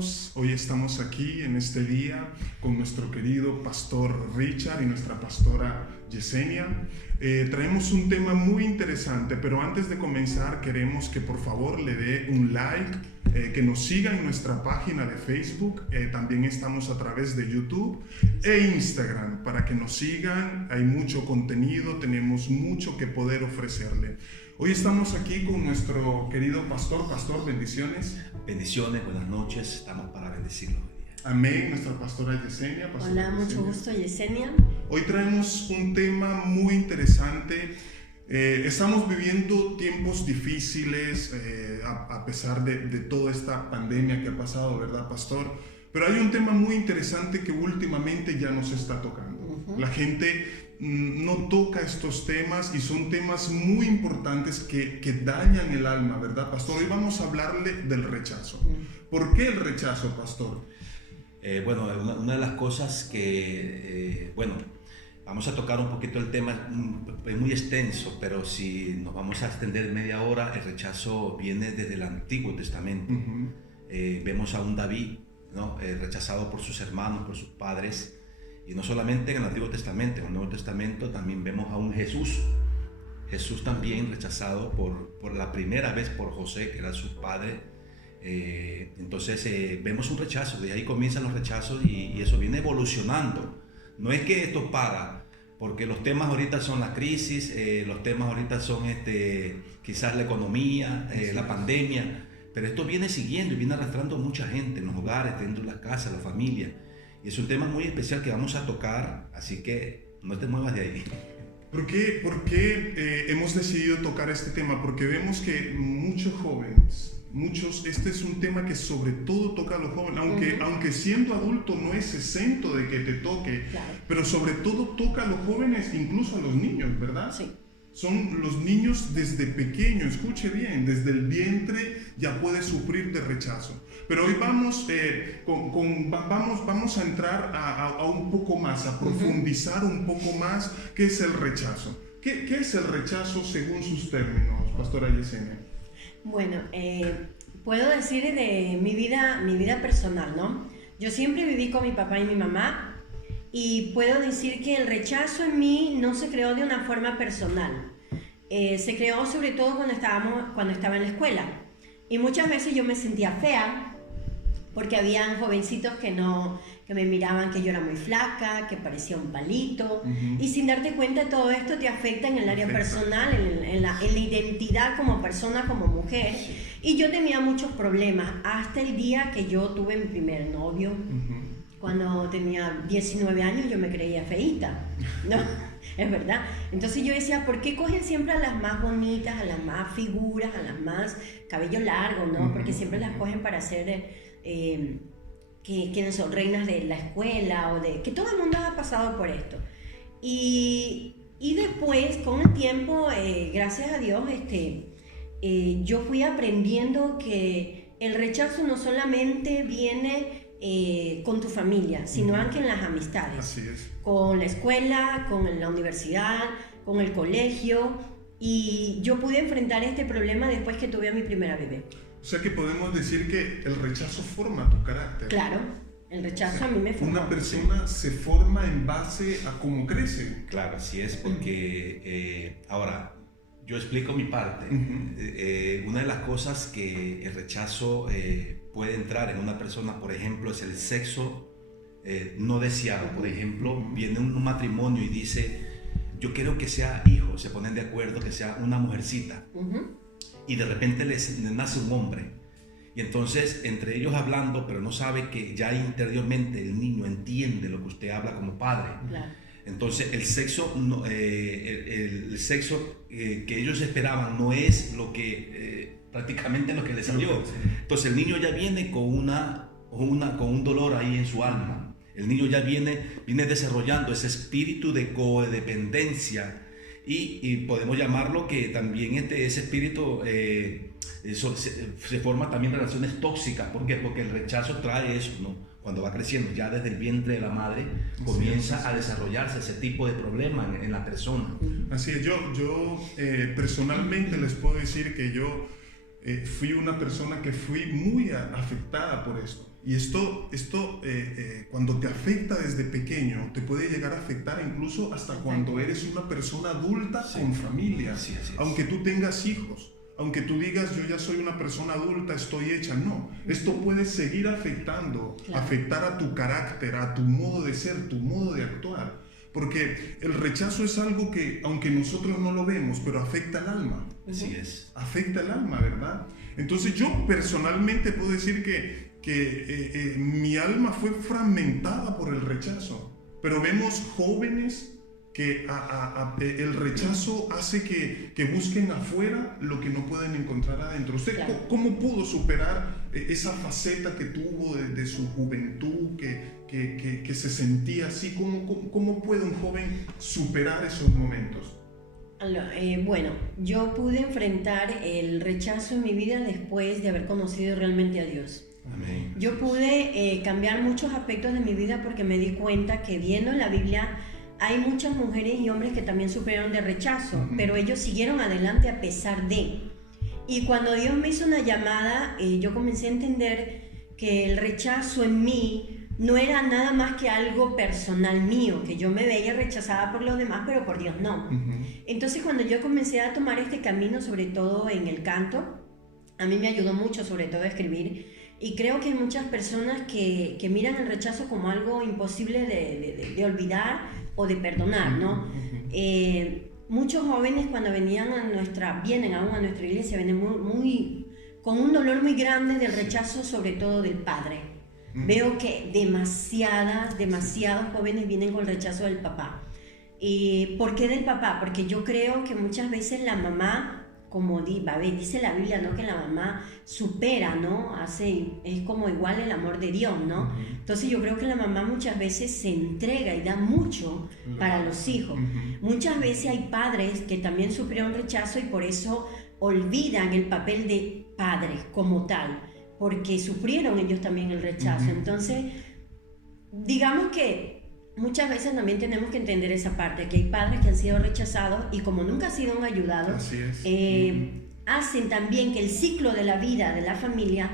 todos. Hoy estamos aquí en este día con nuestro querido pastor Richard y nuestra pastora Yesenia. Traemos un tema muy interesante, pero antes de comenzar queremos que por favor le dé un like, que nos siga en nuestra página de Facebook. También estamos a través de YouTube e Instagram para que nos sigan. Hay mucho contenido, tenemos mucho que poder ofrecerle. Hoy estamos aquí con nuestro querido pastor. Pastor, bendiciones. Bendiciones, buenas noches, estamos para bendecirlo hoy día. Amén, nuestra pastora Yesenia. Hola, mucho gusto, Yesenia. Hoy traemos un tema muy interesante. Estamos viviendo tiempos difíciles a pesar de toda esta pandemia que ha pasado, ¿verdad, pastor? Pero hay un tema muy interesante que últimamente ya nos está tocando. La gente no toca estos temas y son temas muy importantes que dañan el alma, ¿verdad, pastor? Hoy vamos a hablarle del rechazo. ¿Por qué el rechazo, pastor? Bueno, una de las cosas que, vamos a tocar un poquito el tema, es muy extenso, pero si nos vamos a extender media hora, el rechazo viene desde el Antiguo Testamento. Vemos a un David, ¿no? Rechazado por sus hermanos, por sus padres. Y no solamente en el Antiguo Testamento, en el Nuevo Testamento también vemos a un Jesús. Jesús también rechazado por la primera vez por José, que era su padre. Entonces vemos un rechazo, de ahí comienzan los rechazos y eso viene evolucionando. No es que esto para, porque los temas ahorita son la crisis, los temas ahorita son quizás la economía, la pandemia, pero esto viene siguiendo y viene arrastrando a mucha gente en los hogares, dentro de las casas, la familia. Y es un tema muy especial que vamos a tocar, así que no te muevas de ahí. ¿Por qué hemos decidido tocar este tema? Porque vemos que muchos jóvenes, este es un tema que sobre todo toca a los jóvenes, aunque siendo adulto no es exento de que te toque, claro. Pero sobre todo toca a los jóvenes, incluso a los niños, ¿verdad? Sí. Son los niños desde pequeño, escuche bien, desde el vientre ya puede sufrir de rechazo. Pero hoy vamos a entrar a un poco más, a profundizar un poco más qué es el rechazo. ¿Qué es el rechazo según sus términos, pastora Yesenia? Bueno, puedo decir de mi vida personal, ¿no? Yo siempre viví con mi papá y mi mamá. Y puedo decir que el rechazo en mí no se creó de una forma personal. Se creó sobre todo cuando estaba en la escuela. Y muchas veces yo me sentía fea porque habían jovencitos que me miraban que yo era muy flaca, que parecía un palito. Y sin darte cuenta, todo esto te afecta en el área personal, en la identidad como persona, como mujer. Y yo tenía muchos problemas hasta el día que yo tuve mi primer novio. Cuando tenía 19 años yo me creía feíta, ¿no? Es verdad. Entonces yo decía, ¿por qué cogen siempre a las más bonitas, a las más figuras, a las más cabello largo, ¿no? Porque siempre las cogen para ser quienes son reinas de la escuela o que todo el mundo ha pasado por esto. Y después, con el tiempo, gracias a Dios, yo fui aprendiendo que el rechazo no solamente viene con tu familia, sino aunque en las amistades. Así es. Con la escuela, con la universidad, con el colegio. Y yo pude enfrentar este problema después que tuve a mi primera bebé. O sea que podemos decir que el rechazo forma tu carácter. Claro, el rechazo a mí me formó. Una persona se forma en base a cómo crece. Claro, así es, porque ahora yo explico mi parte. Una de las cosas que el rechazo puede entrar en una persona, por ejemplo, es el sexo no deseado. Por ejemplo, viene un matrimonio y dice, yo quiero que sea hijo, se ponen de acuerdo que sea una mujercita. Y de repente les nace un hombre. Y entonces, entre ellos hablando, pero no sabe que ya interiormente el niño entiende lo que usted habla como padre. Claro. Entonces el sexo que ellos esperaban no es lo que prácticamente lo que les salió. Entonces el niño ya viene con un dolor ahí en su alma. El niño ya viene desarrollando ese espíritu de codependencia y podemos llamarlo que también ese espíritu se forma también relaciones tóxicas. ¿Por qué? Porque el rechazo trae eso, ¿no? Cuando va creciendo, ya desde el vientre de la madre, comienza a desarrollarse ese tipo de problema en la persona. Así es, yo personalmente les puedo decir que yo fui una persona que fui muy afectada por esto. Y esto cuando te afecta desde pequeño, te puede llegar a afectar incluso hasta cuando eres una persona adulta con familia. Sí, así es. Aunque tú tengas hijos, aunque tú digas yo ya soy una persona adulta, estoy hecha, no. Esto puede seguir afectando, afectar a tu carácter, a tu modo de ser, tu modo de actuar. Porque el rechazo es algo que, aunque nosotros no lo vemos, pero afecta al alma. Así es. Afecta al alma, ¿verdad? Entonces yo personalmente puedo decir que mi alma fue fragmentada por el rechazo. Pero vemos jóvenes que el rechazo hace que busquen afuera lo que no pueden encontrar adentro. ¿Usted cómo pudo superar esa faceta que tuvo de su juventud, que se sentía así? ¿Cómo puede un joven superar esos momentos? Bueno, yo pude enfrentar el rechazo en mi vida después de haber conocido realmente a Dios. Amén. Yo pude cambiar muchos aspectos de mi vida porque me di cuenta que viendo en la Biblia hay muchas mujeres y hombres que también sufrieron de rechazo, pero ellos siguieron adelante a pesar de. Y cuando Dios me hizo una llamada, yo comencé a entender que el rechazo en mí no era nada más que algo personal mío, que yo me veía rechazada por los demás, pero por Dios no. Entonces cuando yo comencé a tomar este camino, sobre todo en el canto, a mí me ayudó mucho, sobre todo a escribir. Y creo que hay muchas personas que miran el rechazo como algo imposible de olvidar o de perdonar, ¿no? Muchos jóvenes cuando vienen aún a nuestra iglesia, vienen con un dolor muy grande del rechazo, sobre todo del padre. Veo que demasiados jóvenes vienen con el rechazo del papá. ¿Por qué del papá? Porque yo creo que muchas veces la mamá, como dice la Biblia, ¿no? Que la mamá supera, ¿no? Es como igual el amor de Dios, ¿no? Entonces yo creo que la mamá muchas veces se entrega y da mucho para los hijos. Muchas veces hay padres que también sufrieron rechazo y por eso olvidan el papel de padre como tal, porque sufrieron ellos también el rechazo. Entonces, digamos que muchas veces también tenemos que entender esa parte, que hay padres que han sido rechazados y como nunca han sido ayudados, hacen también que el ciclo de la vida de la familia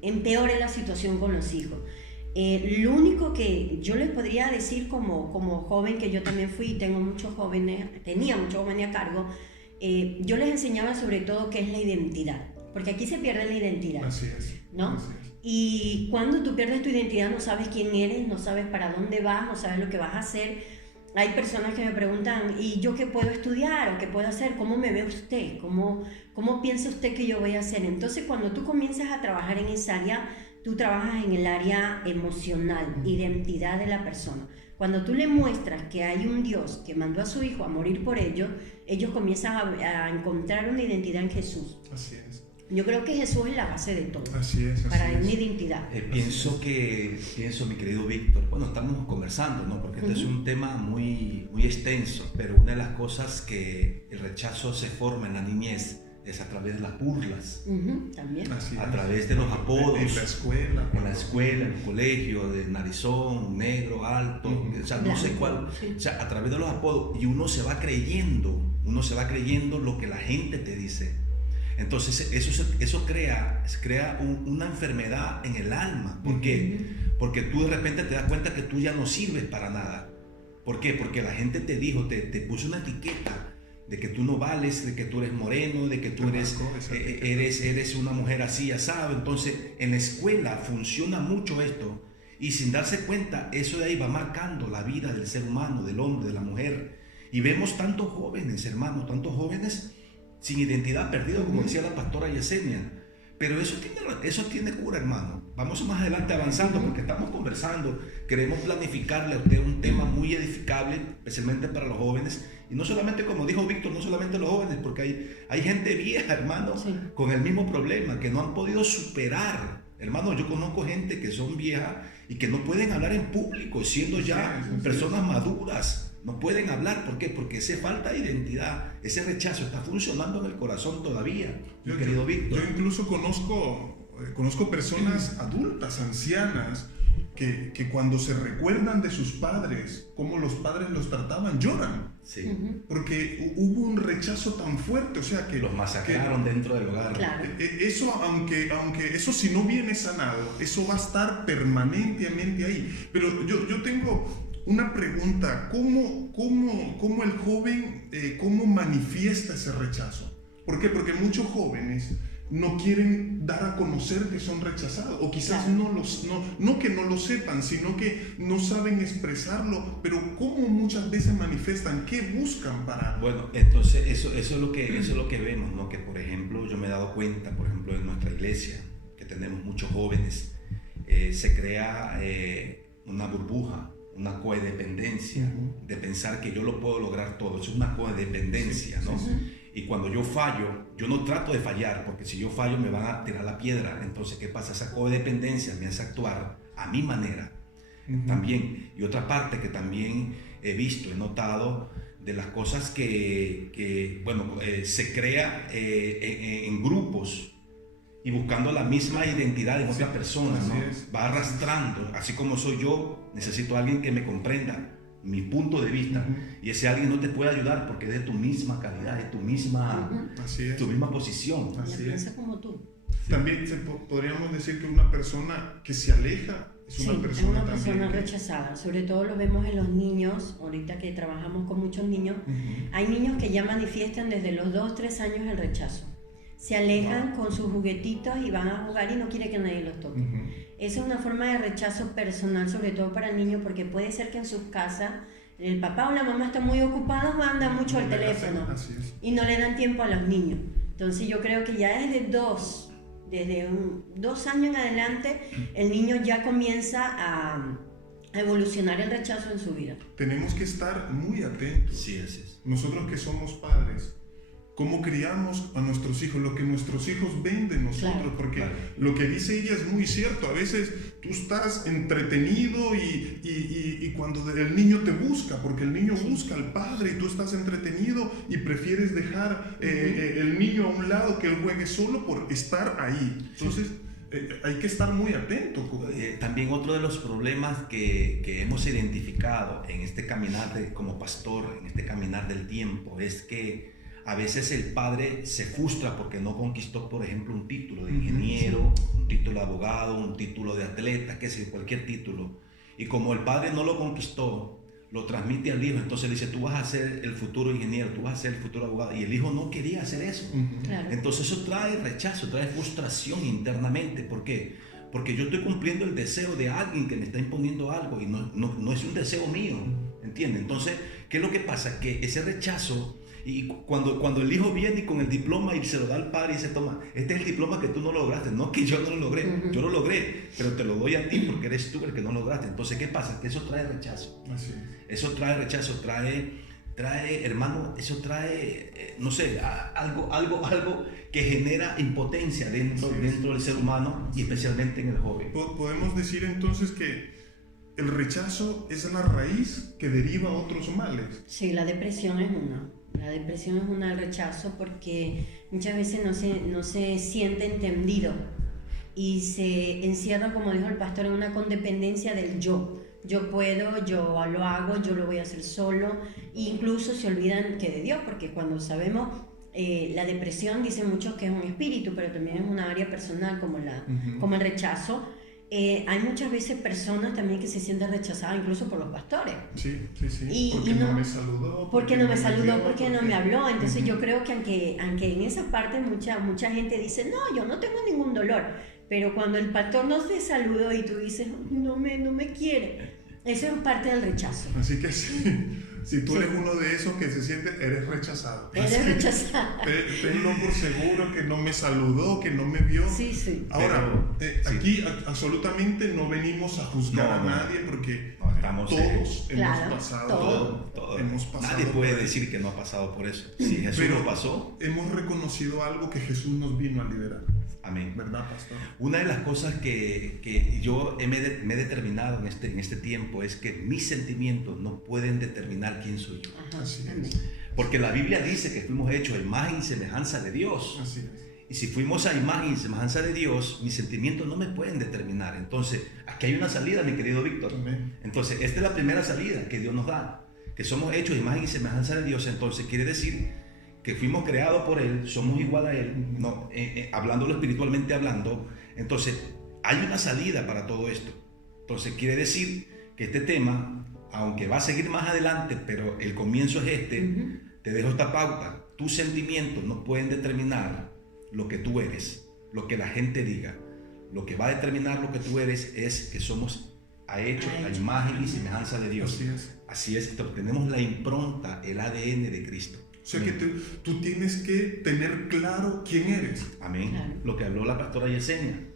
empeore la situación con los hijos. Lo único que yo les podría decir como joven, que yo también tenía muchos jóvenes a cargo, yo les enseñaba sobre todo qué es la identidad, porque aquí se pierde la identidad. Así es. ¿No? Así es. Y cuando tú pierdes tu identidad no sabes quién eres, no sabes para dónde vas, no sabes lo que vas a hacer. Hay personas que me preguntan, ¿y yo qué puedo estudiar o qué puedo hacer? ¿Cómo me ve usted? ¿Cómo piensa usted que yo voy a hacer? Entonces cuando tú comienzas a trabajar en esa área, tú trabajas en el área emocional, identidad de la persona. Cuando tú le muestras que hay un Dios que mandó a su Hijo a morir por ellos comienzan a encontrar una identidad en Jesús. Así es. Yo creo que Jesús es la base de todo. Así es. Para una identidad. Pienso, mi querido Víctor, bueno, estamos conversando, ¿no? Porque este es un tema muy extenso, pero una de las cosas que el rechazo se forma en la niñez es a través de las burlas. También. A través de los apodos. En la escuela. En la escuela, en el colegio, de narizón, negro, alto, o sea, no sé cuál. O sea, a través de los apodos. Y uno se va creyendo lo que la gente te dice. Entonces eso crea una enfermedad en el alma. ¿Por qué? Porque tú de repente te das cuenta que tú ya no sirves para nada. ¿Por qué? Porque la gente te dijo, te puso una etiqueta de que tú no vales, de que tú eres moreno, de que tú eres una mujer así, asado. Entonces en la escuela funciona mucho esto y sin darse cuenta eso de ahí va marcando la vida del ser humano, del hombre, de la mujer. Y vemos tantos jóvenes, hermanos, tantos jóvenes sin identidad, perdido, como decía la pastora Yesenia. Pero eso tiene cura, hermano. Vamos más adelante avanzando porque estamos conversando. Queremos planificarle a usted un tema muy edificable, especialmente para los jóvenes. Y no solamente, como dijo Víctor, no solamente los jóvenes, porque hay gente vieja, hermano, con el mismo problema, que no han podido superar. Hermano, yo conozco gente que son viejas y que no pueden hablar en público, siendo ya personas maduras. No pueden hablar. ¿Por qué? Porque esa falta de identidad, ese rechazo está funcionando en el corazón todavía, querido Víctor. Yo incluso conozco personas adultas, ancianas, que cuando se recuerdan de sus padres, cómo los padres los trataban, lloran. Sí. Porque hubo un rechazo tan fuerte, o sea que... Los masacraron dentro del hogar. Claro. Eso, aunque eso si no viene sanado, eso va a estar permanentemente ahí. Pero yo tengo una pregunta, ¿cómo el joven, cómo manifiesta ese rechazo? ¿Por qué? Porque muchos jóvenes no quieren dar a conocer que son rechazados, o quizás claro. no que no lo sepan, sino que no saben expresarlo, pero ¿cómo muchas veces manifiestan? ¿Qué buscan para...? Bueno, entonces eso es lo que vemos, ¿no? Que por ejemplo yo me he dado cuenta, por ejemplo en nuestra iglesia, que tenemos muchos jóvenes, se crea una burbuja, una codependencia, de pensar que yo lo puedo lograr todo. Es una codependencia, ¿no? Y cuando yo fallo, yo no trato de fallar, porque si yo fallo me van a tirar la piedra. Entonces, ¿qué pasa? Esa codependencia me hace actuar a mi manera también. Y otra parte que también he visto, he notado, de las cosas que se crea en grupos y buscando la misma identidad de otra persona, ¿no? Va arrastrando, así como soy yo, necesito a alguien que me comprenda mi punto de vista, y ese alguien no te puede ayudar porque es de tu misma calidad, de tu misma, tu misma posición. Así piensa como tú. También podríamos decir que una persona que se aleja es una persona rechazada. Sobre todo lo vemos en los niños, ahorita que trabajamos con muchos niños. Hay niños que ya manifiestan desde los 2-3 años el rechazo. Se alejan con sus juguetitos y van a jugar y no quiere que nadie los toque. Esa es una forma de rechazo personal, sobre todo para el niño, porque puede ser que en sus casas el papá o la mamá están muy ocupados, andan mucho al teléfono y no le dan tiempo a los niños. Entonces yo creo que ya desde 2 años en adelante, el niño ya comienza a evolucionar el rechazo en su vida. Tenemos que estar muy atentos. Sí, así es. Nosotros que somos padres, cómo criamos a nuestros hijos, lo que nuestros hijos ven de nosotros, porque lo que dice ella es muy cierto. A veces tú estás entretenido y cuando el niño te busca, porque el niño busca al padre y tú estás entretenido y prefieres dejar el niño a un lado que él juegue solo por estar ahí. Entonces hay que estar muy atento. También otro de los problemas que hemos identificado en este caminar como pastor, en este caminar del tiempo, es que a veces el padre se frustra porque no conquistó, por ejemplo, un título de ingeniero, un título de abogado, un título de atleta, qué sé, cualquier título. Y como el padre no lo conquistó, lo transmite al hijo. Entonces le dice, tú vas a ser el futuro ingeniero, tú vas a ser el futuro abogado. Y el hijo no quería hacer eso. Entonces eso trae rechazo, trae frustración internamente. ¿Por qué? Porque yo estoy cumpliendo el deseo de alguien que me está imponiendo algo y no es un deseo mío. ¿Entiendes? Entonces, ¿qué es lo que pasa? Que ese rechazo... Y cuando el hijo viene y con el diploma y se lo da al padre y dice, toma, este es el diploma que tú no lograste, no que yo no lo logré, yo lo logré, pero te lo doy a ti porque eres tú el que no lograste. Entonces, ¿qué pasa? Que eso trae rechazo. Eso trae rechazo, trae, hermano, eso trae, no sé, algo que genera impotencia dentro del ser humano y especialmente en el joven. Podemos decir entonces que el rechazo es la raíz que deriva a otros males. Sí, la depresión es una. La depresión es el rechazo porque muchas veces no se siente entendido y se encierra, como dijo el pastor, en una codependencia del yo. Yo puedo, yo lo hago, yo lo voy a hacer solo. E incluso se olvidan que de Dios, porque cuando sabemos la depresión, dicen muchos que es un espíritu, pero también es una área personal como el rechazo. Hay muchas veces personas también que se sienten rechazadas incluso por los pastores. Sí. Porque no me saludó. Porque no me saludó, porque no me habló. Entonces yo creo que aunque en esa parte mucha gente dice, no, yo no tengo ningún dolor. Pero cuando el pastor no te saludó y tú dices, no me quiere, eso es parte del rechazo. Así que si tú eres uno de esos que se siente, eres rechazado. Eres rechazado. Tenlo por seguro que no me saludó, que no me vio. Sí. Ahora, aquí absolutamente no venimos a juzgar a nadie porque todos hemos pasado. Todo. Hemos pasado. Nadie puede decir que no ha pasado por eso. Si Jesús lo pasó. Hemos reconocido algo que Jesús nos vino a liberar. Amén. ¿Verdad, pastor? Una de las cosas que yo me he determinado en este tiempo es que mis sentimientos no pueden determinar quién soy yo. Así es. Porque la Biblia dice que fuimos hechos en imagen y semejanza de Dios. Así es. Y si fuimos a imagen y semejanza de Dios, mis sentimientos no me pueden determinar. Entonces, aquí hay una salida, mi querido Víctor. Amén. Entonces, esta es la primera salida que Dios nos da, que somos hechos de imagen y semejanza de Dios. Entonces, quiere decir que fuimos creados por Él, somos igual a Él, no, hablándolo espiritualmente hablando. Entonces, hay una salida para todo esto. Entonces, quiere decir que este tema, aunque va a seguir más adelante, pero el comienzo es este, te dejo esta pauta. Tus sentimientos no pueden determinar lo que tú eres, lo que la gente diga. Lo que va a determinar lo que tú eres es que somos hechos a imagen y semejanza de Dios. Así es. Así es, tenemos la impronta, el ADN de Cristo. O sea que tú tienes que tener claro quién eres. Amén. Claro. Lo que habló la pastora Yesenia.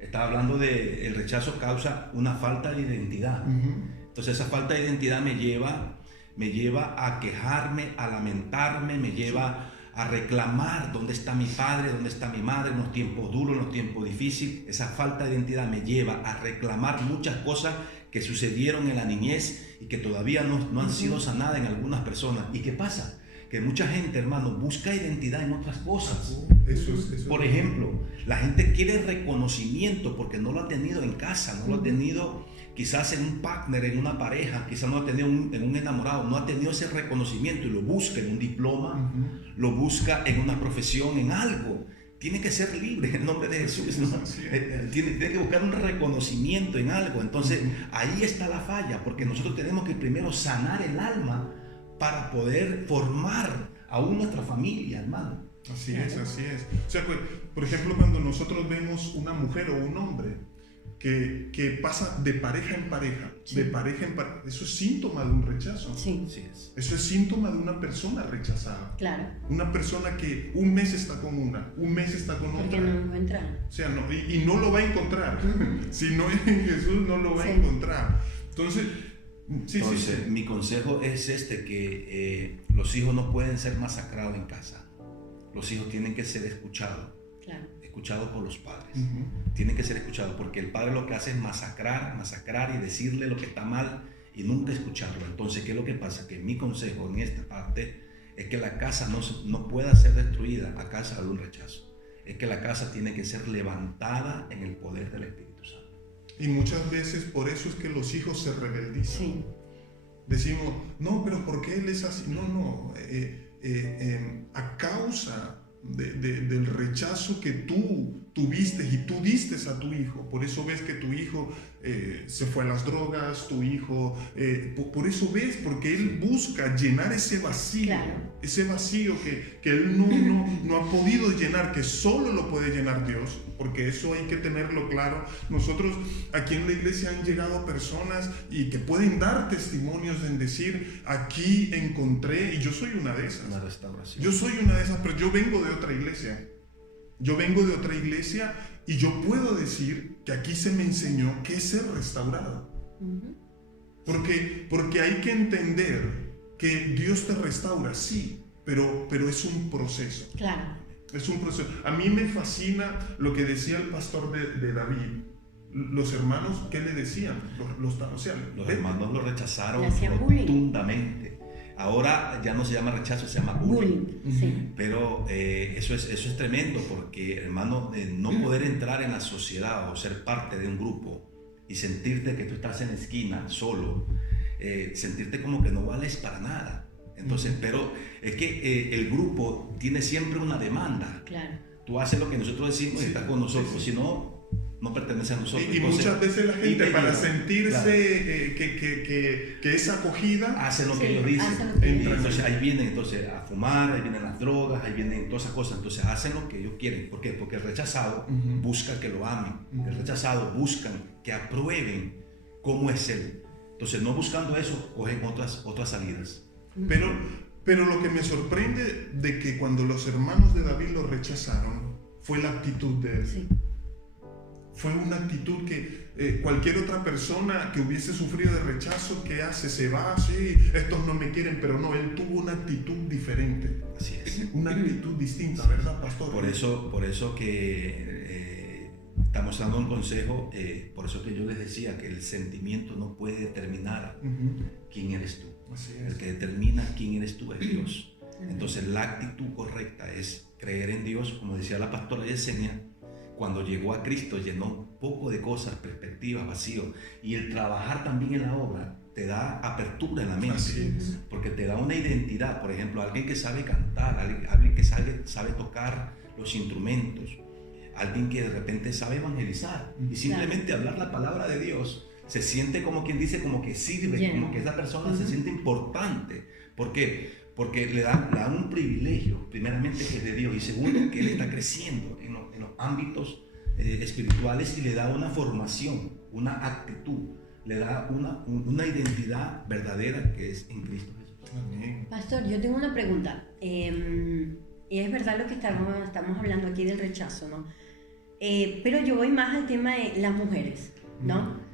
Estaba hablando de el rechazo causa una falta de identidad. Entonces esa falta de identidad me lleva a quejarme, a lamentarme, me lleva a reclamar dónde está mi padre, dónde está mi madre en los tiempos duros, en los tiempos difíciles. Esa falta de identidad me lleva a reclamar muchas cosas que sucedieron en la niñez y que todavía no han sido sanadas en algunas personas. ¿Y qué pasa? Que mucha gente, hermano, busca identidad en otras cosas. Eso. Por ejemplo, la gente quiere reconocimiento porque no lo ha tenido en casa, no lo ha tenido quizás en un partner, en una pareja, quizás no lo ha tenido en un enamorado, no ha tenido ese reconocimiento y lo busca en un diploma, lo busca en una profesión, en algo. Tiene que ser libre en el nombre de Jesús, ¿no? Tiene que buscar un reconocimiento en algo. Entonces, ahí está la falla, porque nosotros tenemos que primero sanar el alma para poder formar aún nuestra familia, hermano. Así es. O sea, por ejemplo, cuando nosotros vemos una mujer o un hombre que pasa de pareja en pareja, eso es síntoma de un rechazo. Sí. Así es. Eso es síntoma de una persona rechazada. Claro. Una persona que un mes está con una, un mes está con otra. Porque no encuentra. O sea, y no lo va a encontrar. Si no es en Jesús, no lo va a encontrar. Entonces, Mi consejo es que los hijos no pueden ser masacrados en casa. Los hijos tienen que ser escuchados. Claro. Escuchados por los padres. Tienen que ser escuchados porque el padre lo que hace es masacrar y decirle lo que está mal y nunca escucharlo. Entonces, ¿qué es lo que pasa? Que mi consejo en esta parte es que la casa no pueda ser destruida a causa de un rechazo. Es que la casa tiene que ser levantada en el poder del Espíritu Santo. Y muchas veces por eso es que los hijos se rebeldizan. Sí. Decimos, no, pero ¿por qué él es así? No, a causa del rechazo que tú tuviste y tú diste a tu hijo. Por eso ves que tu hijo se fue a las drogas, tu hijo, por eso ves, porque él busca llenar ese vacío, claro. Ese vacío que él no ha podido llenar, que solo lo puede llenar Dios, porque eso hay que tenerlo claro. Nosotros aquí en la iglesia han llegado personas y que pueden dar testimonios en decir, aquí encontré, y yo soy una de esas. Una restauración. Yo soy una de esas, pero yo vengo de otra iglesia. Y yo puedo decir que aquí se me enseñó qué es ser restaurado. Porque hay que entender que Dios te restaura, sí, pero es un proceso. Claro. Es un proceso. A mí me fascina lo que decía el pastor de David. Los hermanos, ¿qué le decían? Los hermanos lo rechazaron rotundamente. Ahora ya no se llama rechazo, se llama bullying. Sí. Pero eso es tremendo porque, hermano, no poder entrar en la sociedad o ser parte de un grupo y sentirte que tú estás en la esquina solo, sentirte como que no vales para nada. Entonces, pero es que el grupo tiene siempre una demanda. Claro. Tú haces lo que nosotros decimos y estás con nosotros, si no pertenece a nosotros. Y entonces, muchas veces la gente para sentirse que es acogida hacen lo que ellos dicen. Entonces ahí vienen a fumar, ahí vienen las drogas, ahí vienen todas esas cosas. Entonces hacen lo que ellos quieren. ¿Por qué? Porque el rechazado busca que lo amen. El rechazado buscan que aprueben cómo es él. Entonces no buscando eso, cogen otras salidas. Pero lo que me sorprende de que cuando los hermanos de David lo rechazaron fue la actitud de él. Sí. Fue una actitud que cualquier otra persona que hubiese sufrido de rechazo, ¿qué hace? Se va, sí, estos no me quieren, pero no, él tuvo una actitud diferente. Así es. Una actitud distinta, ¿verdad, pastor? Por eso que estamos dando un consejo, por eso que yo les decía que el sentimiento no puede determinar quién eres tú. Así es. El que determina quién eres tú es Dios. Entonces la actitud correcta es creer en Dios, como decía la pastora Yesenia, cuando llegó a Cristo llenó un poco de cosas, perspectivas, vacío. Y el trabajar también en la obra te da apertura en la mente, porque te da una identidad. Por ejemplo, alguien que sabe cantar, alguien que sabe tocar los instrumentos, alguien que de repente sabe evangelizar y simplemente hablar la palabra de Dios, se siente como quien dice, como que sirve, como que esa persona se siente importante. ¿Por qué? Porque le da un privilegio, primeramente que es de Dios, y segundo que él está creciendo en los ámbitos espirituales, y le da una formación, una actitud, le da una identidad verdadera que es en Cristo Jesús. Amén. Pastor, yo tengo una pregunta. Y es verdad lo que estamos hablando aquí del rechazo, ¿no? Pero yo voy más al tema de las mujeres, ¿no?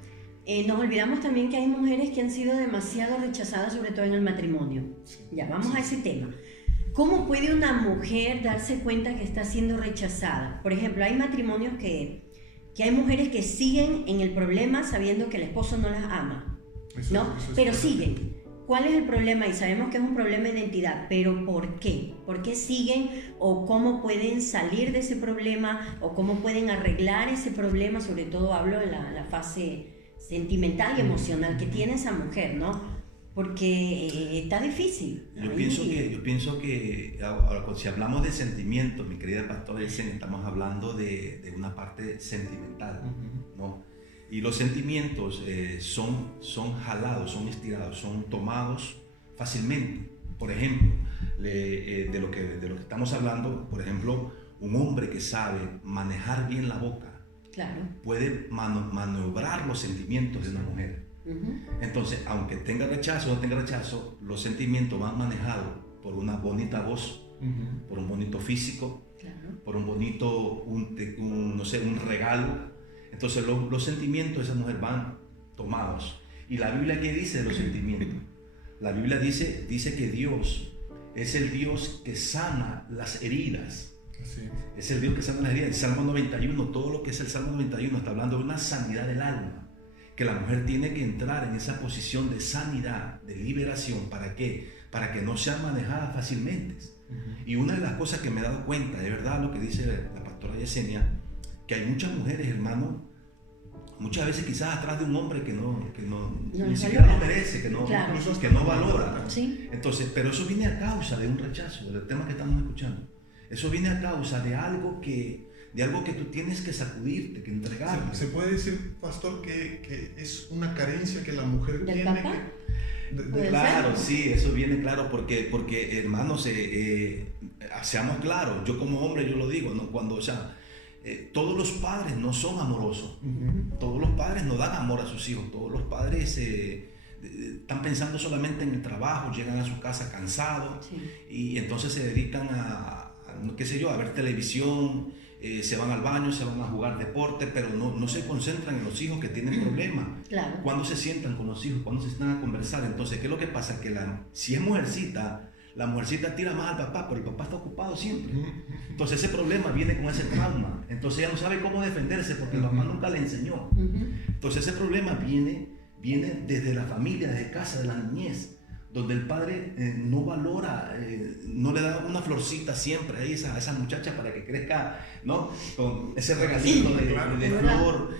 Nos olvidamos también que hay mujeres que han sido demasiado rechazadas, sobre todo en el matrimonio. Ya, vamos a ese tema. ¿Cómo puede una mujer darse cuenta que está siendo rechazada? Por ejemplo, hay matrimonios que hay mujeres que siguen en el problema sabiendo que el esposo no las ama, ¿no? Pero siguen. ¿Cuál es el problema? Y sabemos que es un problema de identidad, pero ¿por qué? ¿Por qué siguen? ¿O cómo pueden salir de ese problema? ¿O cómo pueden arreglar ese problema? Sobre todo hablo en la fase sentimental y emocional que tiene esa mujer, ¿no? Porque está difícil. Yo pienso que ahora, si hablamos de sentimientos, mi querida pastora, estamos hablando de una parte sentimental, ¿no? Y los sentimientos son jalados, son estirados, son tomados fácilmente. Por ejemplo, de lo que estamos hablando, por ejemplo, un hombre que sabe manejar bien la boca, claro, puede maniobrar los sentimientos de una mujer. Entonces, aunque tenga rechazo o no tenga rechazo, los sentimientos van manejados por una bonita voz, por un bonito físico, claro, por un bonito, no sé, un regalo. Entonces los sentimientos de esa mujer van tomados. ¿Y la Biblia qué dice de los sentimientos? La Biblia dice que Dios es el Dios que sana las heridas. Sí. Es el Dios que sana las heridas. El Salmo 91, todo lo que es el Salmo 91 está hablando de una sanidad del alma, que la mujer tiene que entrar en esa posición de sanidad, de liberación. ¿Para qué? Para que no sea manejada fácilmente. Y una de las cosas que me he dado cuenta, de verdad, lo que dice la pastora Yesenia, que hay muchas mujeres, hermano, muchas veces quizás atrás de un hombre que ni siquiera lo merece, que no valora. Sí. Entonces, pero eso viene a causa de un rechazo, del tema que estamos escuchando. Eso viene a causa de algo que tú tienes que sacudirte, que entregar. ¿Se puede decir, pastor, que es una carencia que la mujer ¿Del tiene? papá? Claro, sí, eso viene claro, porque hermanos, seamos claros, yo como hombre yo lo digo, ¿no? Todos los padres no son amorosos, todos los padres no dan amor a sus hijos, todos los padres están pensando solamente en el trabajo, llegan a su casa cansados, y entonces se dedican a ver televisión, se van al baño, se van a jugar deporte, pero no se concentran en los hijos que tienen problemas. Claro. Cuando se sientan con los hijos, cuando se están a conversar, entonces, ¿qué es lo que pasa? Que si es mujercita, la mujercita tira más al papá, pero el papá está ocupado siempre. Entonces ese problema viene con ese trauma. Entonces ella no sabe cómo defenderse porque el papá nunca le enseñó. Entonces ese problema viene desde la familia, desde casa, de la niñez, donde el padre no valora, no le da una florcita siempre a esa muchacha para que crezca, ¿no? Con ese regalito de flor,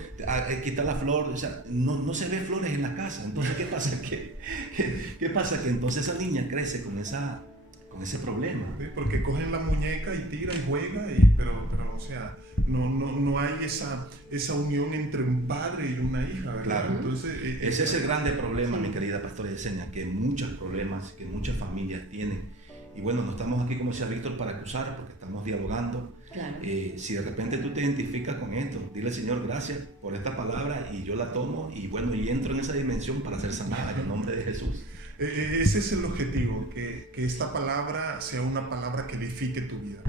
quitar la flor, o sea, no se ve flores en la casa. Entonces, ¿qué pasa? ¿Qué pasa? Que entonces esa niña crece con ese problema. Sí, porque cogen la muñeca y tira y juega, pero o sea, no hay esa unión entre un padre y una hija, ¿verdad? Claro. Entonces, ese es el grande problema, mi querida pastora Yesenia, que muchos problemas, que muchas familias tienen. Y bueno, no estamos aquí, como decía Víctor, para acusar, porque estamos dialogando. Claro. Si de repente tú te identificas con esto, dile, Señor, gracias por esta palabra, y yo la tomo, y bueno, y entro en esa dimensión para ser sanada en el nombre de Jesús. Ese es el objetivo, que esta palabra sea una palabra que edifique tu vida,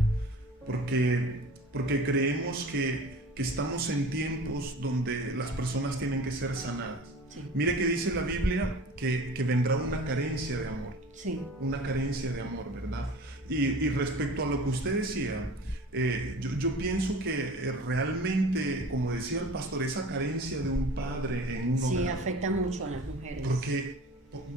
porque creemos que estamos en tiempos donde las personas tienen que ser sanadas. Sí. Mire que dice la Biblia que vendrá una carencia de amor, una carencia de amor, ¿verdad? Y respecto a lo que usted decía, yo pienso que realmente, como decía el pastor, esa carencia de un padre en un hogar, sí, afecta mucho a las mujeres. Porque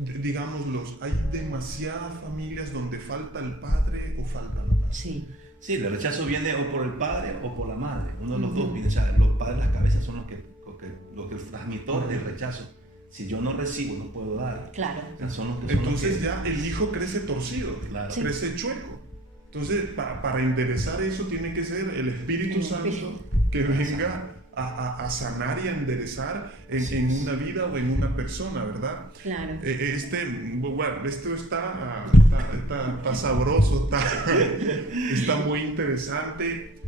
digámoslo, hay demasiadas familias donde falta el padre o falta la madre. Sí. Sí, el rechazo viene o por el padre o por la madre. Uno de los dos viene. O sea, los padres, las cabezas son los que transmitores del rechazo. Si yo no recibo, no puedo dar. Claro. O sea, son Entonces ya el hijo crece torcido, Claro. crece chueco. Entonces, para enderezar eso tiene que ser el Espíritu Santo que venga a sanar y a enderezar en una vida o en una persona, ¿verdad? Claro. Esto está sabroso, está muy interesante.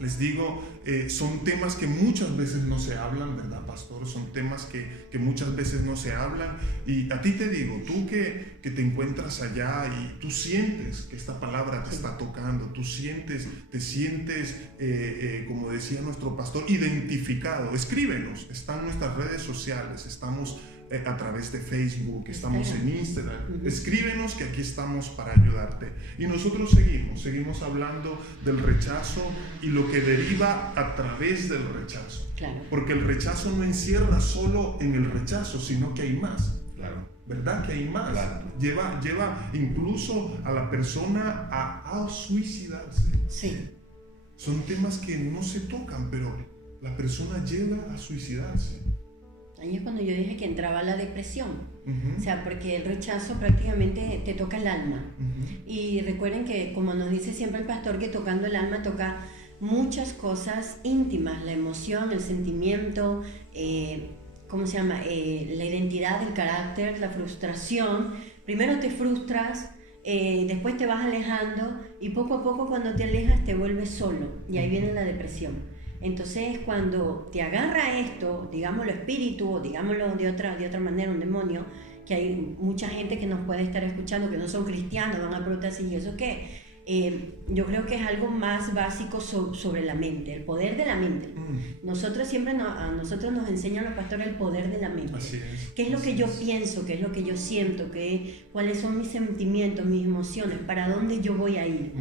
Les digo, son temas que muchas veces no se hablan, ¿verdad, pastor? Son temas que muchas veces no se hablan. Y a ti te digo, tú que te encuentras allá y tú sientes que esta palabra te está tocando, te sientes, como decía nuestro pastor, identificado. Escríbenos, están nuestras redes sociales, estamos a través de Facebook, estamos en Instagram. Escríbenos que aquí estamos para ayudarte. Y nosotros seguimos hablando del rechazo y lo que deriva a través del rechazo. Claro. Porque el rechazo no encierra solo en el rechazo, sino que hay más. Claro. ¿Verdad que hay más? Claro. Lleva incluso a la persona a suicidarse. Sí. Son temas que no se tocan, pero la persona llega a suicidarse. Ahí es cuando yo dije que entraba la depresión. Uh-huh. O sea, porque el rechazo prácticamente te toca el alma. Uh-huh. Y recuerden que, como nos dice siempre el pastor, que tocando el alma toca muchas cosas íntimas, la emoción, el sentimiento, la identidad, el carácter, la frustración. Primero te frustras, después te vas alejando y poco a poco cuando te alejas te vuelves solo y ahí viene la depresión. Entonces, cuando te agarra esto, digámoslo espíritu, o digámoslo de otra manera, un demonio, que hay mucha gente que nos puede estar escuchando que no son cristianos, van a preguntar si eso qué. Yo creo que es algo más básico sobre la mente, el poder de la mente. Nosotros siempre a nosotros nos enseñan los pastores el poder de la mente. Así es. ¿Qué es lo que yo pienso? ¿Qué es lo que yo siento? ¿Cuáles son mis sentimientos, mis emociones? ¿Para dónde yo voy a ir?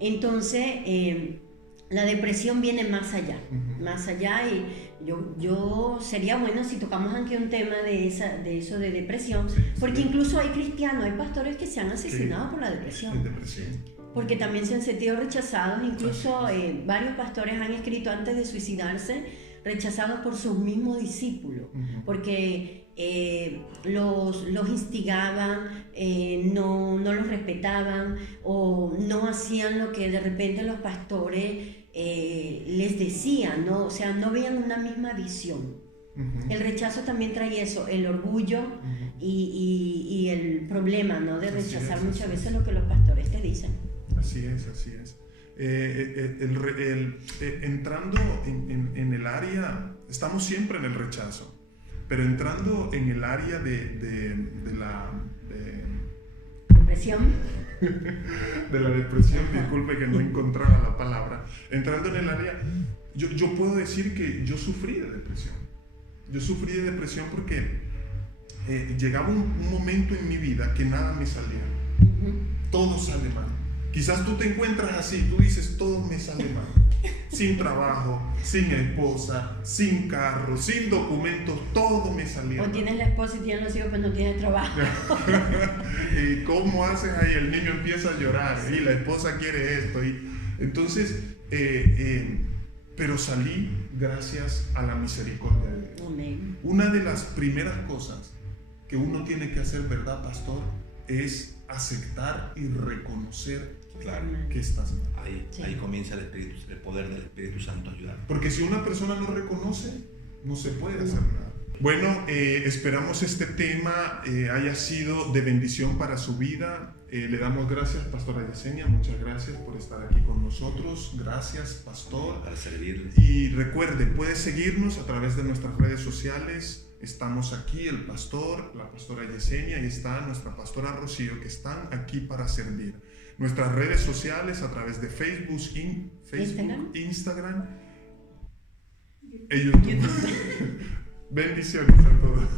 Entonces, la depresión viene más allá, y yo sería bueno si tocamos aquí un tema de eso de depresión, porque incluso hay cristianos, hay pastores que se han asesinado por la depresión. Porque también se han sentido rechazados, incluso varios pastores han escrito antes de suicidarse, rechazados por sus mismos discípulos, porque los instigaban, no los respetaban o no hacían lo que de repente los pastores les decían, ¿no? O sea, no veían una misma visión. El rechazo también trae eso, el orgullo y el problema, ¿no? De rechazar muchas veces lo que los pastores te dicen. Así es. Entrando en el área, estamos siempre en el rechazo, pero entrando en el área de la depresión, disculpe que no encontraba la palabra. Entrando en el área, yo puedo decir que yo sufrí de depresión. Yo sufrí de depresión porque llegaba un momento en mi vida que nada me salía. Todo sale mal. Quizás tú te encuentras así, tú dices, todo me sale mal. Sin trabajo, sin esposa, sin carro, sin documentos, todo me salía mal. O tienes la esposa y tienes los hijos, pero no tienes trabajo. ¿Y cómo haces ahí? El niño empieza a llorar y la esposa quiere esto. Entonces, pero salí gracias a la misericordia de Dios. Amén. Una de las primeras cosas que uno tiene que hacer, ¿verdad, pastor? Es aceptar y reconocer que estás mal. Ahí comienza el poder del Espíritu Santo a ayudar. Porque si una persona no reconoce, no se puede hacer nada. Bueno, esperamos este tema haya sido de bendición para su vida. Le damos gracias, pastora Yesenia, muchas gracias por estar aquí con nosotros. Gracias, pastor. Para servirle. Y recuerde, puede seguirnos a través de nuestras redes sociales. Estamos aquí, el pastor, la pastora Yesenia, y está nuestra pastora Rocío, que están aquí para servir. Nuestras redes sociales a través de Facebook, Instagram y YouTube. Bendiciones a todos.